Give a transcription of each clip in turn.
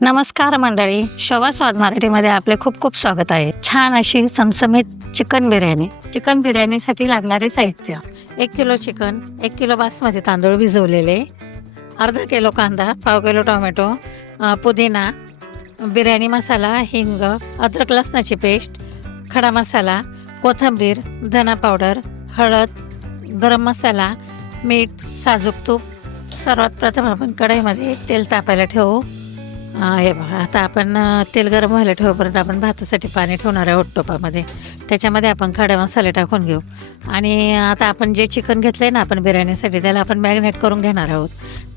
नमस्कार मंडळी. शवा स्वाद मराठीमध्ये आपले खूप खूप स्वागत आहे. छान अशी समसमीत चिकन बिर्याणी. चिकन बिर्याणीसाठी लागणारे साहित्य. एक किलो चिकन एक किलो बासमती तांदूळ भिजवलेले अर्धा किलो कांदा पाव किलो टोमॅटो पुदिना बिर्याणी मसाला हिंग अद्रक लसणाची पेस्ट खडा मसाला कोथिंबीर धना पावडर हळद गरम मसाला मीठ साजूक तूप सर्वात प्रथम आपण कढईमध्ये तेल तापायला ठेवू. हे बघा आता आपण तेल गरम व्हायला ठेवूपर्यंत आपण भातासाठी पाणी ठेवणार आहोत टोपामध्ये. त्याच्यामध्ये आपण खडे मसाले टाकून घेऊ. आणि आता आपण जे चिकन घेतलं आहे ना आपण बिर्याणीसाठी त्याला आपण मॅग्नेट करून घेणार आहोत.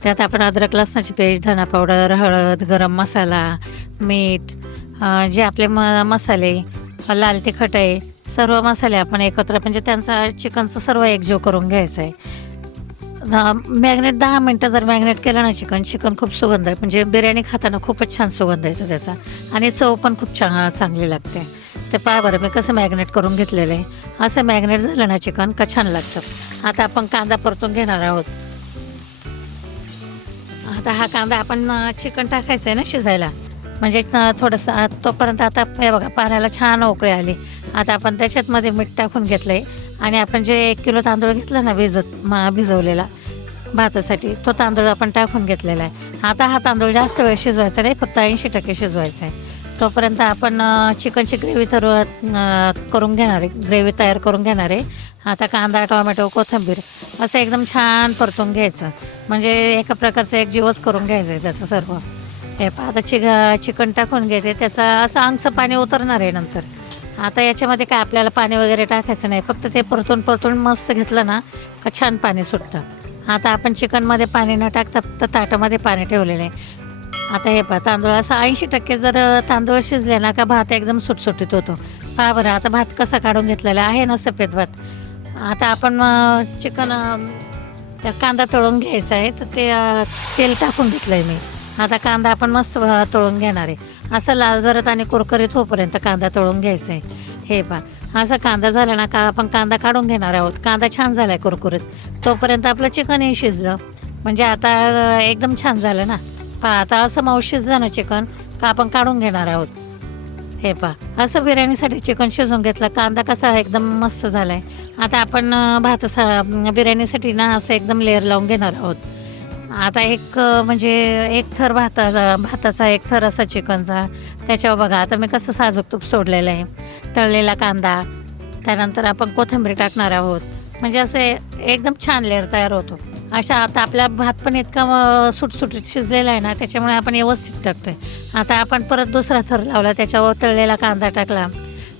त्यात आपण अद्रक लसणाची पेस्ट धना पावडर हळद गरम मसाला मीठ जे आपले म मसाले लाल तिखट आहे सर्व मसाले आपण एकत्र म्हणजे त्यांचा चिकनचं सर्व एकजीव करून घ्यायचं आहे. मॅग्नेट दहा मिनटं जर मॅग्नेट केलं ना चिकन चिकन खूप सुगंध आहे. म्हणजे बिर्याणी खाताना खूपच छान सुगंध येतो त्याचा. आणि चव पण खूप छान चांगली लागते. ते पहा बरं मी कसं मॅग्नेट करून घेतलेलं आहे. असं मॅग्नेट झालं ना चिकन का छान लागतं. आता आपण कांदा परतून घेणार आहोत. आता हा कांदा आपण चिकन टाकायचं आहे ना शिजायला. म्हणजे थोडंसं तोपर्यंत आता हे बघा पाण्याला छान उकळी आली. आता आपण त्याच्यातमध्ये मीठ टाकून घेतलं आहे आणि आपण जे एक किलो तांदूळ घेतला ना भिजत मा भिजवलेला भातासाठी. तो तांदूळ आपण टाकून घेतलेला आहे. आता हा तांदूळ जास्त वेळ शिजवायचा नाही फक्त ऐंशी टक्के शिजवायचा आहे. तोपर्यंत आपण चिकनची ग्रेव्ही तर करून घेणार आहे ग्रेव्ही तयार करून घेणार आहे. आता कांदा टोमॅटो कोथिंबीर असं एकदम छान परतून घ्यायचं. म्हणजे एका प्रकारचं एक जीवच करून घ्यायचं आहे त्याचं सर्व. हे आता चिक चिकन टाकून घेते. त्याचं असं अंगचं पाणी उतरणार आहे नंतर. आता याच्यामध्ये काय आपल्याला पाणी वगैरे टाकायचं नाही. फक्त ते परतून परतून मस्त घेतलं ना का छान पाणी सुटतं. आता आपण चिकनमध्ये पाणी न टाकता तर ताटामध्ये पाणी ठेवलेलं. आहे आता हे पहा तांदूळ असं ऐंशी टक्के जर तांदूळ शिजले ना का भात एकदम सुटसुटीत होतो. पहा बरं आता भात कसा काढून घेतलेला आहे ना सफेद भात. आता आपण चिकन त्या कांदा तळून घ्यायचा आहे तर ते तेल टाकून घेतलं आहे मी. आता कांदा आपण मस्त तळून घेणार आहे. असं लाल जरत आणि कुरकुरीत होईपर्यंत कांदा तळून घ्यायचा आहे. हे पहा असा कांदा झाला ना का आपण कांदा काढून घेणार आहोत. कांदा छान झाला आहे कुरकुरीत. तोपर्यंत आपलं चिकनही शिजलं. म्हणजे आता एकदम छान झालं ना. पहा आता असं मऊ शिजलं ना चिकन का आपण काढून घेणार आहोत. हे पहा असं बिर्याणीसाठी चिकन शिजून घेतलं कांदा कसा एकदम मस्त झाला आहे आता आपण भात सा बिर्याणीसाठी ना असं एकदम लेअर लावून घेणार आहोत. आता एक म्हणजे एक थर भाताचा भाताचा एक थर असा चिकनचा. त्याच्यावर बघा आता मी कसं साजूक तूप सोडलेलं आहे. तळलेला कांदा त्यानंतर आपण कोथिंबीर टाकणार आहोत. म्हणजे असे एकदम छान लेअर तयार होतो. अशा आता आपला भात पण इतका सुटसुटीत शिजलेला आहे ना त्याच्यामुळे आपण व्यवस्थित टाकतो आहे आता आपण परत दुसरा थर लावला त्याच्यावर तळलेला कांदा टाकला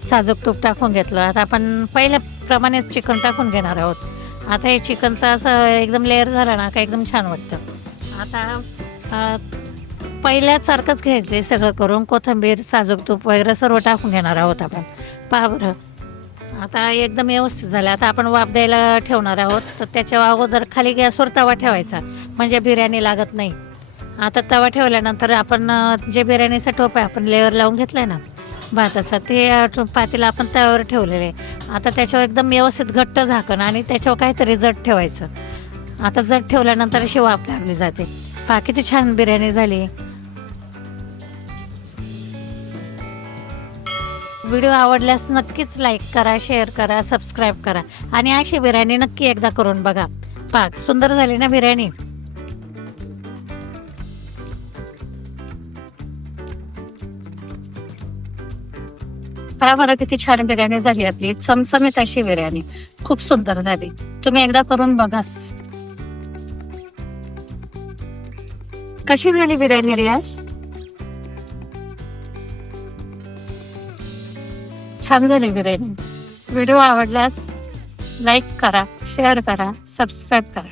साजूक तूप टाकून घेतलं. आता आपण पहिल्याप्रमाणे चिकन टाकून घेणार आहोत. आता हे चिकनचं असं एकदम लेअर झाला ना का एकदम छान वाटतं. आता पहिल्यासारखंच घ्यायचं आहे सगळं करून. कोथिंबीर साजूक तूप वगैरे सर्व टाकून घेणार आहोत आपण. पहा बरं. आता एकदम व्यवस्थित झालं. आता आपण वाफ द्यायला ठेवणार आहोत. तर त्याच्या अगोदर खाली गॅसवर तवा ठेवायचा. म्हणजे बिर्याणी लागत नाही. आता तवा ठेवल्यानंतर आपण जे बिर्याणीचा टोप आहे आपण लेअर लावून घेतलं आहे ना भाताचा ते अं, पातेलं आपण तव्यावर ठेवलेलं. आहे आता त्याच्यावर एकदम व्यवस्थित घट्ट झाकण आणि त्याच्यावर काहीतरी जड ठेवायचं. आता जड ठेवल्यानंतर अशी वाफ लावली जाते. पहा किती छान बिर्याणी झाली. व्हिडिओ आवडल्यास नक्कीच लाईक करा शेअर करा सबस्क्राईब करा. आणि अशी बिर्याणी नक्की एकदा करून बघा. पाक सुंदर झाली ना बिर्याणी? पहा बरं किती छान बिर्याणी झाली आपली. चमचमीत अशी बिर्याणी. खूप सुंदर झाली. तुम्ही एकदा करून बघाच. कशी झाली बिर्याणी रियाश छान झाली बिर्याणी व्हिडिओ आवडल्यास लाईक करा शेअर करा सबस्क्राईब करा.